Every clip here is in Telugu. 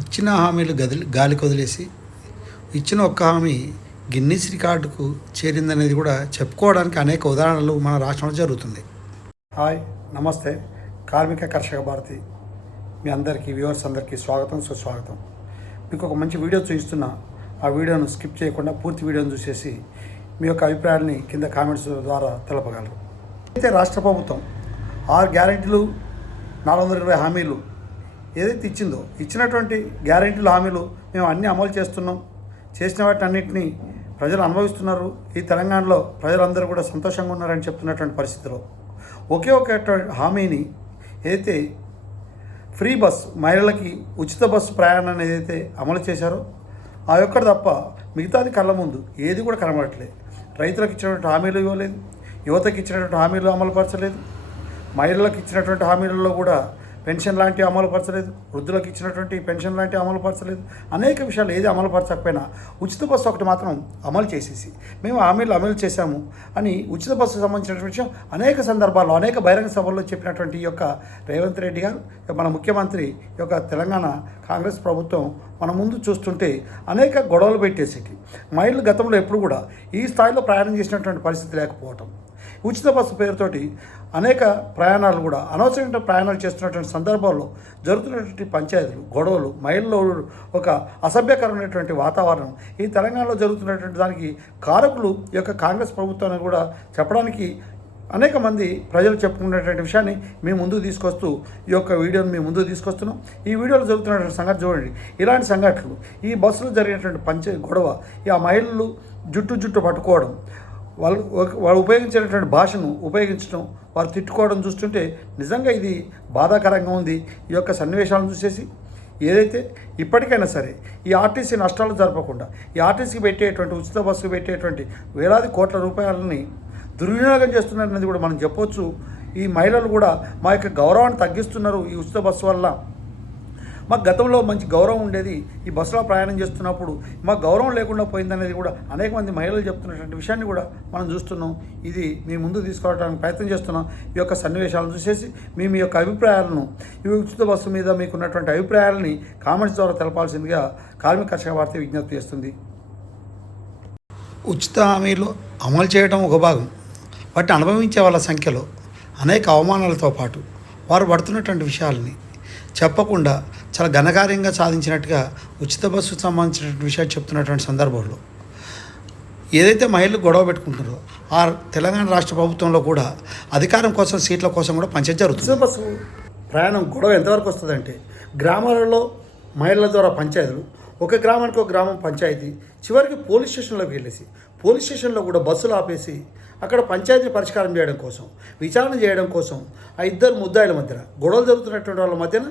ఇచ్చిన హామీలు గదిలి గాలికి వదిలేసి ఇచ్చిన ఒక్క హామీ గిన్నీస్ రికార్డుకు చేరిందనేది కూడా చెప్పుకోవడానికి అనేక ఉదాహరణలు మన రాష్ట్రంలో జరుగుతుంది. హాయ్ నమస్తే. కార్మిక కర్షక భారతి. మీ అందరికీ వ్యూవర్స్ అందరికీ స్వాగతం సుస్వాగతం. మీకు ఒక మంచి వీడియో చూపిస్తున్నా. ఆ వీడియోను స్కిప్ చేయకుండా పూర్తి వీడియోను చూసేసి మీ యొక్క అభిప్రాయాన్ని కింద కామెంట్స్ ద్వారా తెలపగలరు. అయితే రాష్ట్ర ప్రభుత్వం ఆరు గ్యారెంటీలు నాలుగు వందల ఇరవై హామీలు ఏదైతే ఇచ్చిందో ఇచ్చినటువంటి గ్యారెంటీలు హామీలు మేము అన్నీ అమలు చేస్తున్నాం. చేసిన వాటిని అన్నింటినీ ప్రజలు అనుభవిస్తున్నారు. ఈ తెలంగాణలో ప్రజలందరూ కూడా సంతోషంగా ఉన్నారని చెప్తున్నటువంటి పరిస్థితిలో ఒకే ఒక హామీని ఏదైతే ఫ్రీ బస్ మహిళలకి ఉచిత బస్సు ప్రయాణాన్ని ఏదైతే అమలు చేశారో ఆ ఒక్కటి తప్ప మిగతాది కళ్ళ ముందు ఏది కూడా కనబడట్లేదు. రైతులకు ఇచ్చినటువంటి హామీలు ఇవ్వలేదు యువతకి ఇచ్చినటువంటి హామీలు అమలుపరచలేదు మహిళలకు ఇచ్చినటువంటి హామీలలో కూడా పెన్షన్ లాంటివి అమలు పరచలేదు వృద్ధులకు ఇచ్చినటువంటి పెన్షన్ లాంటివి అమలు పరచలేదు అనేక విషయాలు ఏది అమలు పరచకపోయినా ఉచిత బస్సు ఒకటి మాత్రం అమలు చేసేసి మేము హామీలు అమలు చేశాము అని ఉచిత బస్సుకు సంబంధించిన విషయం అనేక సందర్భాల్లో అనేక బహిరంగ సభల్లో చెప్పినటువంటి ఈ యొక్క రేవంత్ రెడ్డి గారు మన ముఖ్యమంత్రి ఈ యొక్క తెలంగాణ కాంగ్రెస్ ప్రభుత్వం మన ముందు చూస్తుంటే అనేక గొడవలు పెట్టేసేటి. మహిళలు గతంలో ఎప్పుడు కూడా ఈ స్థాయిలో ప్రయాణం చేసినటువంటి పరిస్థితి లేకపోవటం. ఉచిత బస్సు పేరుతోటి అనేక ప్రయాణాలు కూడా అనవసరమైన ప్రయాణాలు చేస్తున్నటువంటి సందర్భంలో జరుగుతున్నటువంటి పంచాయతీలు గొడవలు మహిళల్లో ఒక అసభ్యకరమైనటువంటి వాతావరణం ఈ తెలంగాణలో జరుగుతున్నటువంటి దానికి కారకులు యొక్క కాంగ్రెస్ ప్రభుత్వాన్ని కూడా చెప్పడానికి అనేక మంది ప్రజలు చెప్పుకునేటువంటి విషయాన్ని మేము ముందుకు తీసుకొస్తూ ఈ యొక్క వీడియోని మేము ముందుకు తీసుకొస్తున్నాం. ఈ వీడియోలో జరుగుతున్నటువంటి సంఘటన చూడండి. ఇలాంటి సంఘటనలు ఈ బస్సులో జరిగినటువంటి పంచ గొడవ ఈ ఆ మహిళలు జుట్టు జుట్టు పట్టుకోవడం వాళ్ళు వాళ్ళు ఉపయోగించినటువంటి భాషను ఉపయోగించడం వారు తిట్టుకోవడం చూస్తుంటే నిజంగా ఇది బాధాకరంగా ఉంది. ఈ యొక్క సన్నివేశాలను చూసేసి ఏదైతే ఇప్పటికైనా సరే ఈ ఆర్టీసీ నష్టాలు జరపకుండా ఈ ఆర్టీసీకి పెట్టేటువంటి ఉచిత బస్సుకు పెట్టేటువంటి వేలాది కోట్ల రూపాయలని దుర్వినియోగం చేస్తున్నారనేది కూడా మనం చెప్పొచ్చు. ఈ మహిళలు కూడా మా యొక్క గౌరవాన్ని తగ్గిస్తున్నారు ఈ ఉచిత బస్సు వల్ల. మాకు గతంలో మంచి గౌరవం ఉండేది. ఈ బస్సులో ప్రయాణం చేస్తున్నప్పుడు మాకు గౌరవం లేకుండా పోయిందనేది కూడా అనేక మంది మహిళలు చెప్తున్నటువంటి విషయాన్ని కూడా మనం చూస్తున్నాం. ఇది మీ ముందు తీసుకురావడానికి ప్రయత్నం చేస్తున్నాం. ఈ యొక్క సన్నివేశాలను చూసేసి మీ మీ యొక్క అభిప్రాయాలను ఈ ఉచిత బస్సు మీద మీకున్నటువంటి అభిప్రాయాలని కామెంట్స్ ద్వారా తెలపాల్సిందిగా కార్మిక కర్షక వార్త విజ్ఞప్తి చేస్తుంది. ఉచిత హామీలు అమలు చేయడం ఒక భాగం. వాటిని అనుభవించే వాళ్ళ సంఖ్యలో అనేక అవమానాలతో పాటు వారు పడుతున్నటువంటి విషయాలని చెప్పకుండా చాలా ఘనకార్యంగా సాధించినట్టుగా ఉచిత బస్సుకు సంబంధించినటువంటి విషయాలు చెప్తున్నటువంటి సందర్భంలో ఏదైతే మహిళలు గొడవ పెట్టుకుంటున్నారో ఆ తెలంగాణ రాష్ట్ర ప్రభుత్వంలో కూడా అధికారం కోసం సీట్ల కోసం కూడా పంచాయతీ జరుగుతుంది. ఉచిత బస్సు ప్రయాణం గొడవ ఎంతవరకు వస్తుందంటే గ్రామాలలో మహిళల ద్వారా పంచాయతీలు ఒక గ్రామానికి ఒక గ్రామం పంచాయతీ చివరికి పోలీస్ స్టేషన్లోకి వెళ్ళేసి పోలీస్ స్టేషన్లో కూడా బస్సులు ఆపేసి అక్కడ పంచాయతీ పరిష్కారం చేయడం కోసం విచారణ చేయడం కోసం ఆ ఇద్దరు ముద్దాయిల మధ్యన గొడవలు జరుగుతున్నటువంటి వాళ్ళ మధ్యన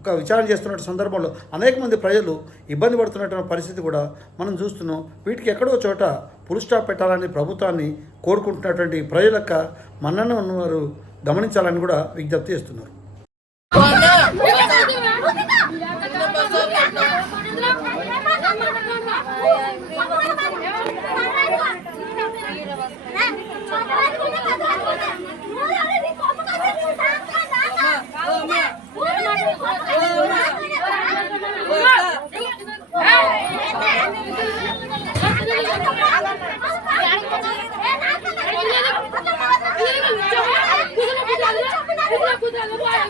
ఒక విచారణ చేస్తున్న సందర్భంలో అనేక మంది ప్రజలు ఇబ్బంది పడుతున్నటువంటి పరిస్థితి కూడా మనం చూస్తున్నాం. వీటికి ఎక్కడో చోట పుల్ స్టాప్ పెట్టాలని ప్రభుత్వాన్ని కోరుకుంటున్నటువంటి ప్రజల యొక్క మన్నన ఉన్నవారు గమనించాలని కూడా విజ్ఞప్తి చేస్తున్నారు. Kita kuda lupa.